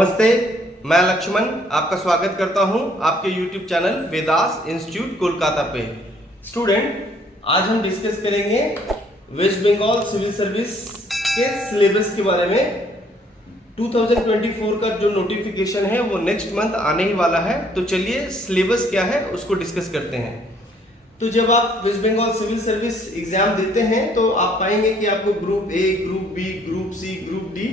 नमस्ते, मैं लक्ष्मण आपका स्वागत करता हूं आपके YouTube channel Vedas institute Kolkata पे। स्टूडेंट, आज हम डिस्कस करेंगे वेस्ट बंगाल सिविल सर्विस के सिलेबस के बारे में। 2024 का जो नोटिफिकेशन है वो नेक्स्ट मंथ आने ही वाला है, तो चलिए सिलेबस क्या है उसको डिस्कस करते हैं। तो जब आप West Bengal civil service exam देते हैं तो आप पाएंगे कि आपको group A, group B, group C, group D,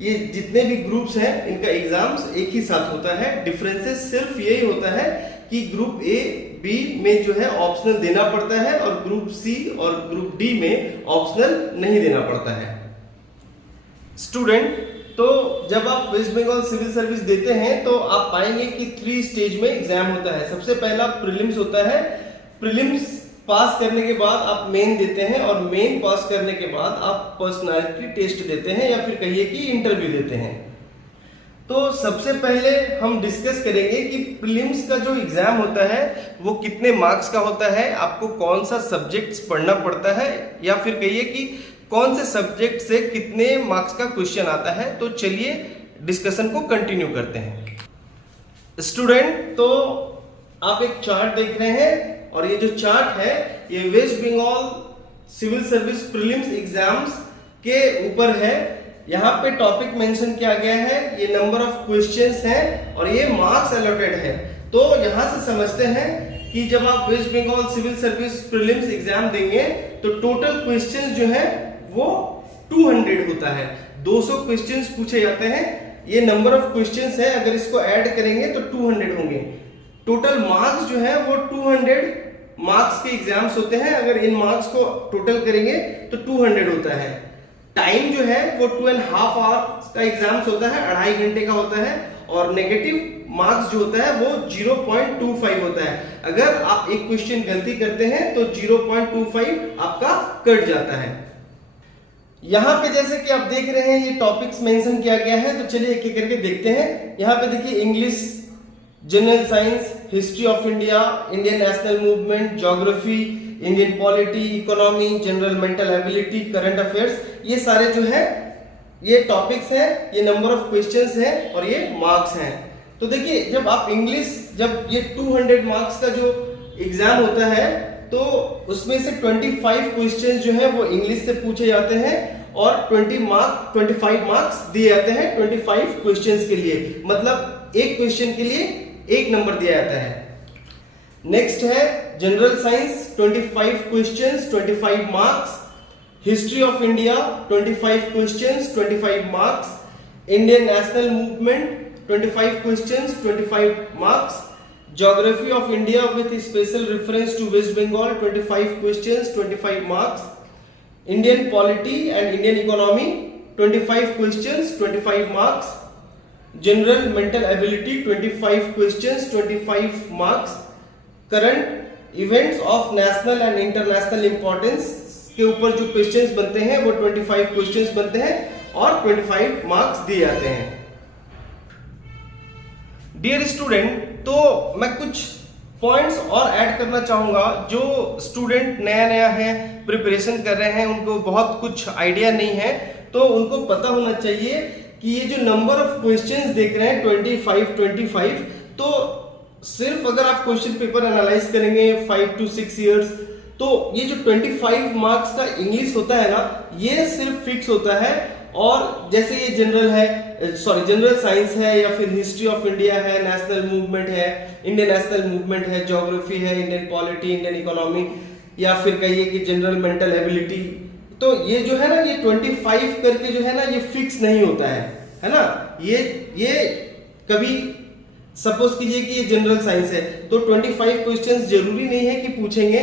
ये जितने भी ग्रुप्स हैं इनका एग्जाम्स एक ही साथ होता है। डिफरेंसेस सिर्फ यही होता है कि ग्रुप ए, बी में जो है ऑप्शनल देना पड़ता है और ग्रुप सी और ग्रुप डी में ऑप्शनल नहीं देना पड़ता है। स्टूडेंट, तो जब आप वेस्ट बंगाल सिविल सर्विस देते हैं तो आप पाएंगे कि 3 स्टेज में एग्जाम होता है। सबसे पहला प्रीलिम्स होता है। प्रीलिम्स पास करने के बाद आप मेन देते हैं और मेन पास करने के बाद आप पर्सनालिटी टेस्ट देते हैं या फिर कहिए कि इंटरव्यू देते हैं। तो सबसे पहले हम डिस्कस करेंगे कि प्रीलिम्स का जो एग्जाम होता है वो कितने मार्क्स का होता है, आपको कौन सा सब्जेक्ट्स पढ़ना पड़ता है या फिर कहिए कि कौन से सब्जेक्ट से कितने मार्क्स का क्वेश्चन आता है। तो चलिए डिस्कशन को कंटिन्यू करते हैं। स्टूडेंट, तो आप एक चार्ट देख रहे हैं और ये जो चार्ट है ये West Bengal civil service prelims exams के ऊपर है। यहाँ पे टॉपिक मेंशन किया गया है, ये नंबर ऑफ क्वेश्चंस हैं और ये मार्क्स अलॉटेड है। तो यहाँ से समझते हैं कि जब आप West Bengal civil service prelims exam देंगे तो टोटल क्वेश्चंस जो है वो 200 होता है। 200 क्वेश्चंस पूछे जाते हैं। ये नंबर ऑफ क्वेश्चंस है, अगर इसको ऐड करेंगे तो 200 होंगे। टोटल मार्क्स जो है वो 200 मार्क्स के एग्जाम्स होते हैं। अगर इन मार्क्स को टोटल करेंगे तो 200 होता है। टाइम जो है वो 2.5 आवर्स का एग्जाम्स होता है, 2.5 घंटे का होता है। और नेगेटिव मार्क्स जो होता है वो 0.25 होता है। अगर आप एक क्वेश्चन गलती करते हैं तो 0.25 आपका कट जाता है। यहाँ पे जैसे कि आप देख रहे हैं ये टॉपिक्स मेंशन किया गया है, तो चलिए एक एक करके देखते हैं। यहाँ पे देखिए English, general science, history of India, Indian national movement, geography, Indian polity, economy, general mental ability, current affairs, ये सारे जो है ये टॉपिक्स हैं, ये नंबर ऑफ क्वेश्चंस हैं और ये मार्क्स हैं। तो देखिए जब आप इंग्लिश, जब ये 200 मार्क्स का जो एग्जाम होता है तो उसमें से 25 क्वेश्चंस जो है वो इंग्लिश से पूछे जाते हैं और 25 मार्क्स दिए जाते हैं 25 क्वेश्चंस के लिए। मतलब एक क्वेश्चन के लिए 1 नंबर दिया जाता है। नेक्स्ट है general science, 25 questions, 25 marks. History of India, 25 questions, 25 marks. Indian national movement, 25 questions, 25 marks. Geography of India with special reference to West Bengal, 25 questions, 25 marks. Indian polity and Indian economy, 25 questions, 25 marks. General mental ability, 25 questions, 25 marks. Current events of national and international importance के ऊपर जो questions बनते हैं वो 25 questions बनते हैं और 25 marks दिए जाते हैं। डियर स्टूडेंट, तो मैं कुछ पॉइंट्स और ऐड करना चाहूंगा। जो स्टूडेंट नया है, प्रिपरेशन कर रहे हैं, उनको बहुत कुछ आइडिया नहीं है, तो उनको पता होना चाहिए कि ये जो नंबर ऑफ क्वेश्चंस देख रहे हैं 25, तो सिर्फ अगर आप क्वेश्चन पेपर एनालाइज करेंगे 5 to 6 इयर्स, तो ये जो 25 मार्क्स का इंग्लिश होता है ना, ये सिर्फ फिक्स होता है। और जैसे ये जनरल साइंस है या फिर हिस्ट्री ऑफ इंडिया है, नेशनल मूवमेंट है, इंडियन नेशनल मूवमेंट है, ज्योग्राफी है, इंडियन पॉलिटी, इंडियन इकोनॉमी, या फिर कहिए कि जनरल मेंटल एबिलिटी, तो ये जो है ना ये 25 करके जो है ना ये फिक्स नहीं होता है ना। ये कभी सपोज कीजिए कि ये जनरल साइंस है तो 25 क्वेश्चंस जरूरी नहीं है कि पूछेंगे,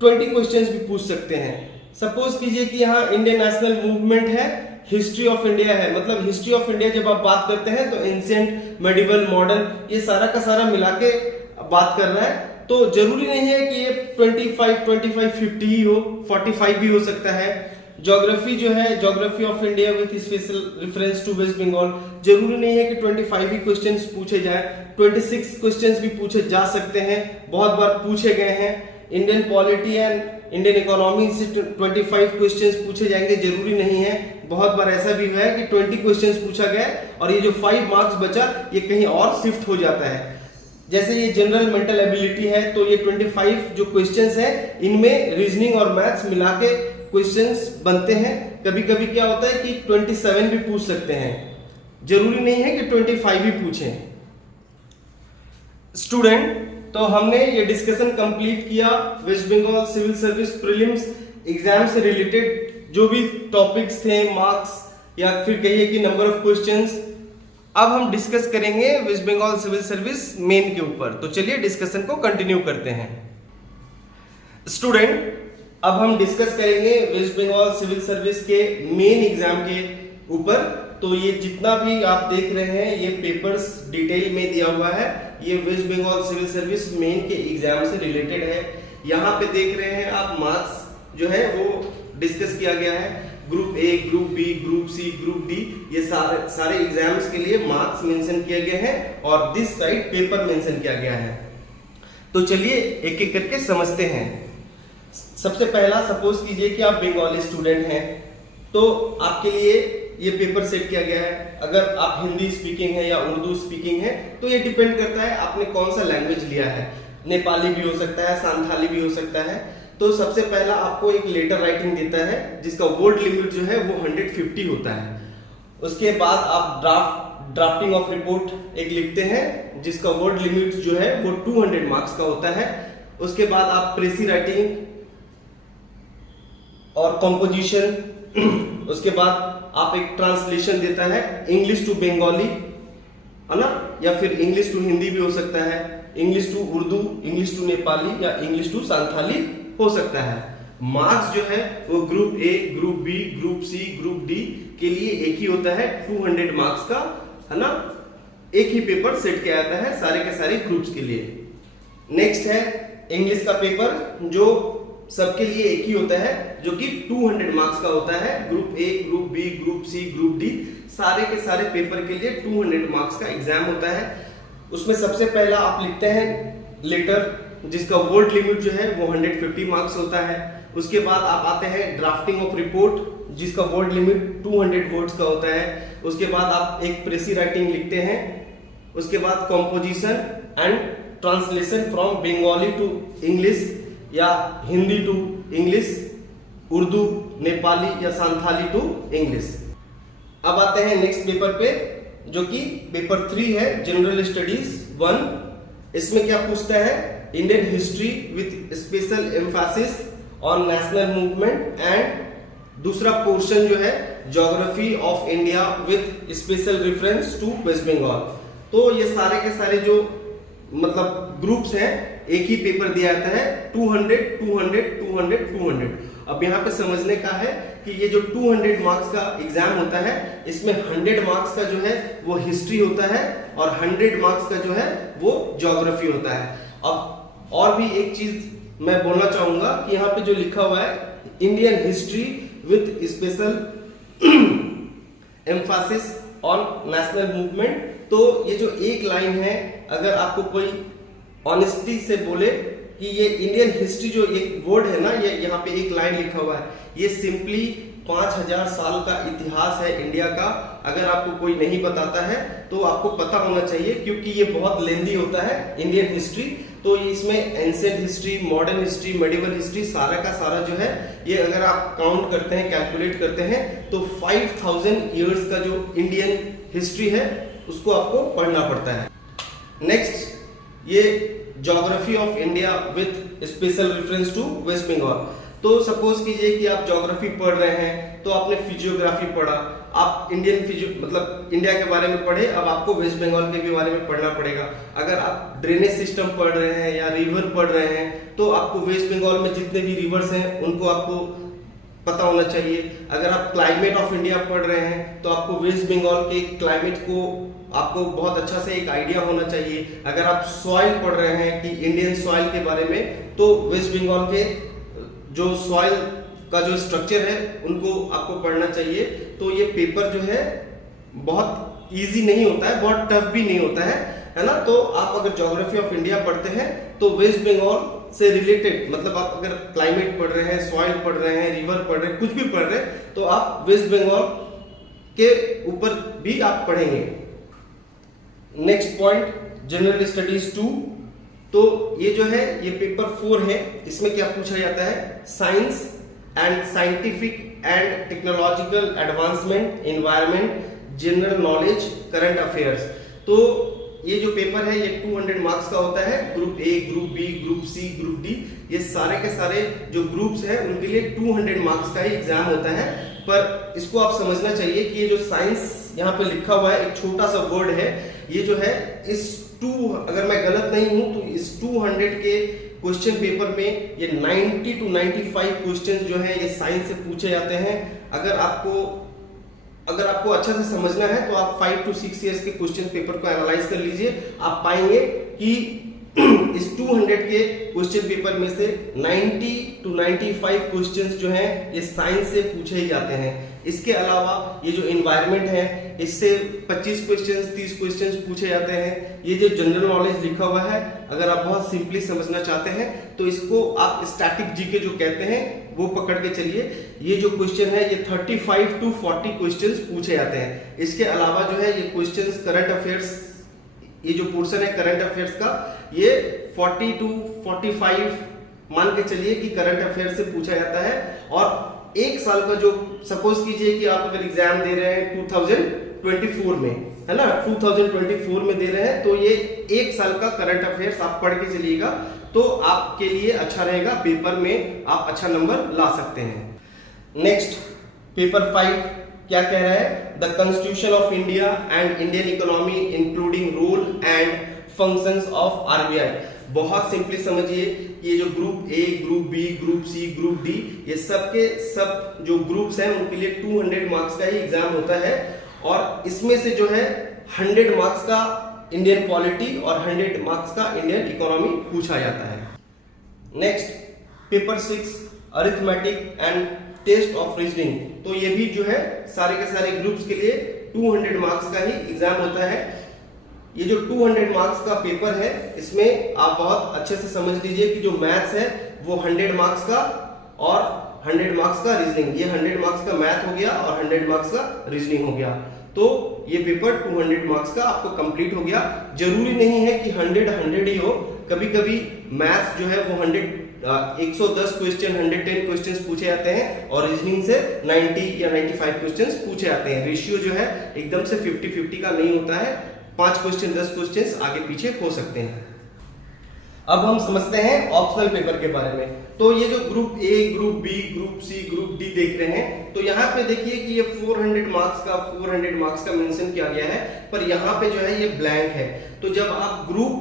20 क्वेश्चंस भी पूछ सकते हैं। सपोज कीजिए कि यहाँ इंडियन नेशनल मूवमेंट है, हिस्ट्री ऑफ इंडिया है, मतलब हिस्ट्री ऑफ इंडिया जब आप बात करते हैं तो एंशिएंट, मेडिवल, मॉडर्न, ये सारा का सारा मिला के बात कर रहा है। तो जरूरी नहीं है कि ये 25, 50 ही हो, 45 भी हो सकता है। ज्योग्राफी जो है, geography of India with special reference to West Bengal, जरूरी नहीं है कि 25 ही क्वेश्चंस पूछे जाए, 26 क्वेश्चंस भी पूछे जा सकते हैं, बहुत बार पूछे गए हैं। Indian polity and Indian economy से 25 क्वेश्चंस पूछे जाएंगे, जरूरी नहीं है। बहुत बार ऐसा भी हुआ है कि 20 क्वेश्चंस पूछा गया और ये जो 5 मार्क्स बचा ये कहीं और शिफ्ट हो जाता है। जैसे ये जनरल मेंटल एबिलिटी है तो ये 25 जो क्वेश्चंस है इनमें रीजनिंग और मैथ्स मिला के क्वेश्चंस बनते हैं। कभी कभी क्या होता है कि 27 भी पूछ सकते हैं, जरूरी नहीं है कि 25 ही पूछें। स्टूडेंट, तो हमने ये डिस्कशन कंप्लीट किया West Bengal civil service prelims exam से रिलेटेड जो भी टॉपिक्स थे, मार्क्स या फिर कहिए कि नंबर ऑफ क्वेश्चंस। अब हम डिस्कस करेंगे West Bengal civil service main के ऊपर, तो चलिए डिस्कशन को कंटिन्यू करते हैं। स्टूडेंट, अब हम डिस्कस करेंगे वेस्ट बंगाल सिविल सर्विस के मेन एग्जाम के ऊपर। तो ये जितना भी आप देख रहे हैं ये पेपर्स डिटेल में दिया हुआ है, ये West Bengal civil service main के एग्जाम से रिलेटेड है। यहाँ पे देख रहे हैं आप मार्क्स जो है वो डिस्कस किया गया है, group A, group B, group C, group D, ये सारे एग्जाम्स के लिए मार्क्स मेंशन किए गए हैं और दिस साइड पेपर मेंशन किया गया है। तो चलिए एक एक करके समझते हैं। सबसे पहला सपोज कीजिए कि आप बंगाली स्टूडेंट हैं, तो आपके लिए ये पेपर सेट किया गया है। अगर आप हिंदी स्पीकिंग है या उर्दू स्पीकिंग है तो ये डिपेंड करता है आपने कौन सा लैंग्वेज लिया है, नेपाली भी हो सकता है, सांथाली भी हो सकता है। तो सबसे पहला आपको एक लेटर राइटिंग देता है जिसका वर्ड लिमिट जो है वो 150 होता है। उसके बाद आप ड्राफ्टिंग ऑफ रिपोर्ट एक लिखते हैं जिसका वर्ड लिमिट जो है वो 200 मार्क्स का होता है। उसके बाद आप प्रेसी राइटिंग और कंपोजिशन, उसके बाद आप एक ट्रांसलेशन देता है इंग्लिश टू बंगाली, है ना, या फिर इंग्लिश टू हिंदी भी हो सकता है, English to Urdu, English to Nepali या इंग्लिश टू सांथाली हो सकता है। मार्क्स जो है वो group A, group B, group C, group D के लिए एक ही होता है, 200 मार्क्स का, है ना। एक ही पेपर सेट किया जाता है सारे के सारे ग्रुप्स के लिए। नेक्स्ट है इंग्लिश का पेपर जो सबके लिए एक ही होता है, जो कि 200 मार्क्स का होता है। Group A, group B, group C, group D सारे के सारे पेपर के लिए 200 मार्क्स का एग्जाम होता है। उसमें सबसे पहला आप लिखते हैं लेटर जिसका वर्ड लिमिट जो है वो 150 मार्क्स होता है। उसके बाद आप आते हैं ड्राफ्टिंग ऑफ रिपोर्ट जिसका वर्ड लिमिट 200 वर्ड्स का होता है। उसके बाद आप एक प्रेसी राइटिंग लिखते हैं। उसके बाद composition and translation from Bengali to English या हिंदी टू इंग्लिश, उर्दू, नेपाली या सांथाली टू इंग्लिश। अब आते हैं नेक्स्ट पेपर पे जो कि पेपर 3 है, जनरल स्टडीज 1। इसमें क्या पूछता है, Indian history with special emphasis on national movement, and दूसरा पोर्शन जो है geography of India with special reference to West Bengal. तो ये सारे के सारे जो मतलब ग्रुप्स हैं एक ही पेपर दिया जाता है, 200, 200, 200, 200। अब यहाँ पे समझने का है कि ये जो 200 मार्क्स का एग्जाम होता है इसमें 100 मार्क्स का जो है वो हिस्ट्री होता है और 100 मार्क्स का जो है वो ज्योग्राफी होता है। अब और भी एक चीज मैं बोलना चाहूंगा कि यहाँ पे जो लिखा हुआ है Indian history with special emphasis on national movement, तो ये जो एक लाइन है अगर आपको कोई ऑनेस्टी से बोले कि ये इंडियन हिस्ट्री जो एक वर्ड है ना, ये यहाँ पे एक लाइन लिखा हुआ है, ये सिंपली 5000 साल का इतिहास है इंडिया का। अगर आपको कोई नहीं बताता है तो आपको पता होना चाहिए क्योंकि ये बहुत लेंदी होता है इंडियन हिस्ट्री। तो इसमें ancient history, modern history, medieval history सारा का सारा जो है ये अगर आप काउंट करते हैं, कैलकुलेट करते हैं तो 5000 ईयर्स का जो इंडियन हिस्ट्री है उसको आपको पढ़ना पड़ता है। नेक्स्ट ये geography of India with special reference to West Bengal. तो सपोज कीजिए कि आप ज्योग्राफी पढ़ रहे हैं तो आपने फिजियोग्राफी पढ़ा, आप मतलब इंडिया के बारे में पढ़े, अब आपको वेस्ट बंगाल के भी बारे में पढ़ना पड़ेगा। अगर आप ड्रेनेज सिस्टम पढ़ रहे हैं या रिवर पढ़ रहे हैं तो आपको वेस्ट बंगाल में जितने भी रिवर्स हैं उनको आपको पता होना चाहिए। अगर आप क्लाइमेट ऑफ इंडिया पढ़ रहे हैं तो आपको वेस्ट बंगाल के क्लाइमेट को आपको बहुत अच्छा से एक आइडिया होना चाहिए। अगर आप सॉइल पढ़ रहे हैं कि इंडियन सॉइल के बारे में तो वेस्ट बंगाल के जो सॉइल का जो स्ट्रक्चर है उनको आपको पढ़ना चाहिए। तो ये पेपर जो है बहुत इजी नहीं होता है, बहुत टफ भी नहीं होता है ना। तो आप अगर ज्योग्राफी ऑफ इंडिया पढ़ते हैं तो वेस्ट बंगाल से रिलेटेड, मतलब आप अगर क्लाइमेट पढ़ रहे हैं, सॉइल पढ़ रहे हैं, रिवर पढ़ रहे हैं, कुछ भी पढ़ रहे हैं, तो आप वेस्ट बंगाल के ऊपर भी आप पढ़ेंगे। Next point, general studies 2। तो ये जो है ये पेपर 4 है। इसमें क्या पूछा जाता है, science and scientific and technological advancement, environment, general knowledge, current affairs. तो ये जो पेपर है ये 200 मार्क्स का होता है। Group A, group B, group C, group D, ये सारे के सारे जो ग्रुप्स हैं उनके लिए 200 मार्क्स का ही एग्जाम होता है। पर इसको आप समझना चाहिए कि ये जो साइंस यहाँ पे लिखा हुआ है, एक छोटा सा वर्ड है, ये जो है इस अगर मैं गलत नहीं हूं तो इस 200 के क्वेश्चन पेपर में ये 90 to 95 क्वेश्चन जो है ये साइंस से पूछे जाते हैं। अगर आपको अच्छा से समझना है तो आप 5 to 6 इयर्स के क्वेश्चन पेपर को एनालाइज कर लीजिए। आप पाएंगे कि इस 200 के क्वेश्चन पेपर में से 90 to 95 क्वेश्चंस जो हैं ये साइंस से पूछे ही जाते हैं। इसके अलावा ये जो एनवायरनमेंट है इससे 25 क्वेश्चंस, 30 क्वेश्चंस पूछे जाते हैं। ये जो जनरल नॉलेज लिखा हुआ है, अगर आप बहुत सिंपली समझना चाहते हैं तो इसको आप स्टैटिक जीके जो कहते हैं वो पकड़ के चलिए। ये जो क्वेश्चन है ये 35 to 40 क्वेश्चंस पूछे जाते हैं। इसके अलावा जो है ये क्वेश्चंस करंट अफेयर्स, ये जो पोर्शन है करंट अफेयर्स का, ये 40 to 45 मान के चलिए कि करंट अफेयर्स से पूछा जाता है। और एक साल का जो, सपोज कीजिए कि आप अगर एग्जाम दे रहे हैं 2024 में, है ना, 2024 में दे रहे हैं, तो ये एक साल का करंट अफेयर्स आप पढ़ के चलिएगा तो आपके लिए अच्छा रहेगा, पेपर में आप अच्छा नंबर ला सकते हैं। नेक्स्ट पेपर 5 क्या कह रहा है, the constitution of India and Indian economy including role and functions of RBI. बहुत सिंपली समझिए, ये जो group A, group B, group C, group D, ये सब के सब जो ग्रुप्स हैं उनके लिए 200 मार्क्स का ही एग्जाम होता है। और इसमें से जो है 100 मार्क्स का इंडियन पॉलिटी और 100 मार्क्स का इंडियन इकोनॉमी पूछा जाता है। Next paper 6, arithmetic and test of reasoning. तो ये भी जो है सारे के सारे ग्रुप्स के लिए 200 मार्क्स का ही एग्जाम होता है। ये जो 200 मार्क्स का पेपर है इसमें आप बहुत अच्छे से समझ लीजिए कि जो मैथ्स है वो 100 मार्क्स का और 100 मार्क्स का रीजनिंग, ये 100 मार्क्स का मैथ हो गया और 100 मार्क्स का रीजनिंग हो गया। तो ये पेपर 200 मार्क्स का आपको कंप्लीट हो गया। जरूरी नहीं है कि 100 ही हो, कभी कभी मैथ्स जो है वो 110 क्वेश्चन, 110 क्वेश्चंस पूछे जाते हैं और रीजनिंग से 90 या 95 क्वेश्चंस पूछे जाते हैं। रेशियो जो है एकदम से 50-50 का नहीं होता है, 5 क्वेश्चन 10 क्वेश्चंस आगे पीछे हो सकते हैं। अब हम समझते हैं ऑप्शनल पेपर के बारे में। तो ये जो group A, group B, group C, group D देख रहे हैं, तो यहाँ पे देखिए कि ये 400 मार्क्स का मेंशन किया गया है, पर यहाँ पे जो है ये ब्लैंक है। तो जब आप ग्रुप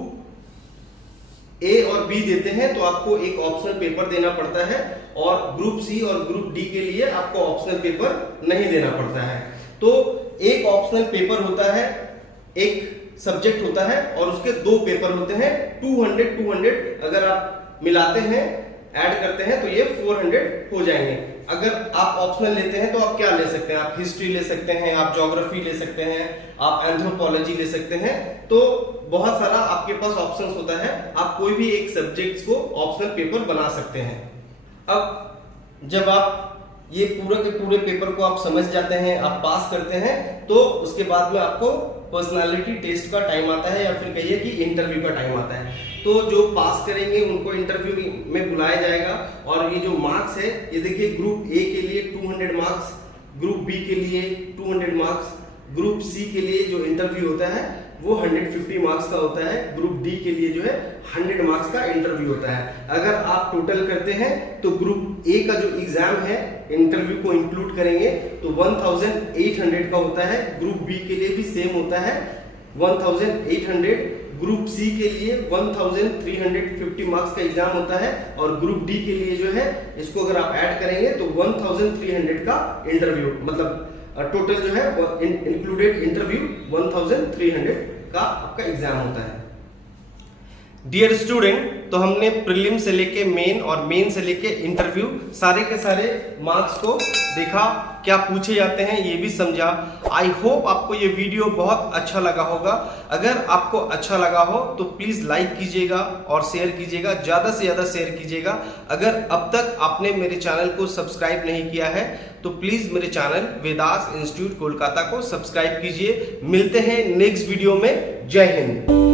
ए और बी देते हैं तो आपको एक ऑप्शनल पेपर देना पड़ता है, और ग्रुप सी और ग्रुप डी के लिए आपको ऑप्शनल पेपर नहीं देना पड़ता है। तो एक ऑप्शनल पेपर होता है, एक सब्जेक्ट होता है और उसके 2 पेपर होते हैं। 200 अगर आप मिलाते हैं, ऐड करते हैं तो ये 400 हो जाएंगे। अगर आप ऑप्शनल लेते हैं तो आप क्या ले सकते हैं, आप हिस्ट्री ले सकते हैं, आप ज्योग्राफी ले सकते हैं, आप एंथ्रोपोलॉजी ले सकते हैं। तो बहुत सारा आपके पास ऑप्शंस होता है, आप कोई भी एक सब्जेक्ट को ऑप्शनल पेपर बना सकते हैं। अब जब आप ये पूरे के पूरे पेपर को आप समझ जाते हैं, आप पास करते हैं, तो उसके बाद में आपको पर्सनालिटी टेस्ट का टाइम आता है, या फिर कहिए कि इंटरव्यू का टाइम आता है। तो जो पास करेंगे उनको इंटरव्यू में बुलाया जाएगा। और ये जो मार्क्स है, ये देखिए ग्रुप ए के लिए 200 मार्क्स, ग्रुप बी के लिए 200 मार्क्स, ग्रुप सी के लिए जो इंटरव्यू होता है वो 150 मार्क्स का होता है, ग्रुप डी के लिए जो है 100 मार्क्स का इंटरव्यू होता है। अगर आप टोटल करते हैं तो ग्रुप ए का जो एग्जाम है इंटरव्यू को इंक्लूड करेंगे तो 1800 का होता है। ग्रुप बी के लिए भी सेम होता है 1800, ग्रुप सी के लिए 1350 मार्क्स का एग्जाम होता है, और ग्रुप डी के लिए जो है इसको अगर आप ऐड करेंगे तो 1300 का इंटरव्यू, मतलब टोटल जो है इंक्लूडेड इंटरव्यू 1300 का आपका एग्जाम होता है। डियर स्टूडेंट, तो हमने प्रीलिम से लेके मेन और मेन से लेके इंटरव्यू सारे के सारे मार्क्स को देखा, क्या पूछे जाते हैं ये भी समझा। आई होप आपको ये वीडियो बहुत अच्छा लगा होगा। अगर आपको अच्छा लगा हो तो प्लीज लाइक कीजिएगा और शेयर कीजिएगा, ज्यादा से ज्यादा शेयर कीजिएगा। अगर अब तक आपने मेरे चैनल को सब्सक्राइब नहीं किया है तो प्लीज मेरे चैनल वेदास इंस्टीट्यूट कोलकाता को सब्सक्राइब कीजिए। मिलते हैं नेक्स्ट वीडियो में। जय हिंद।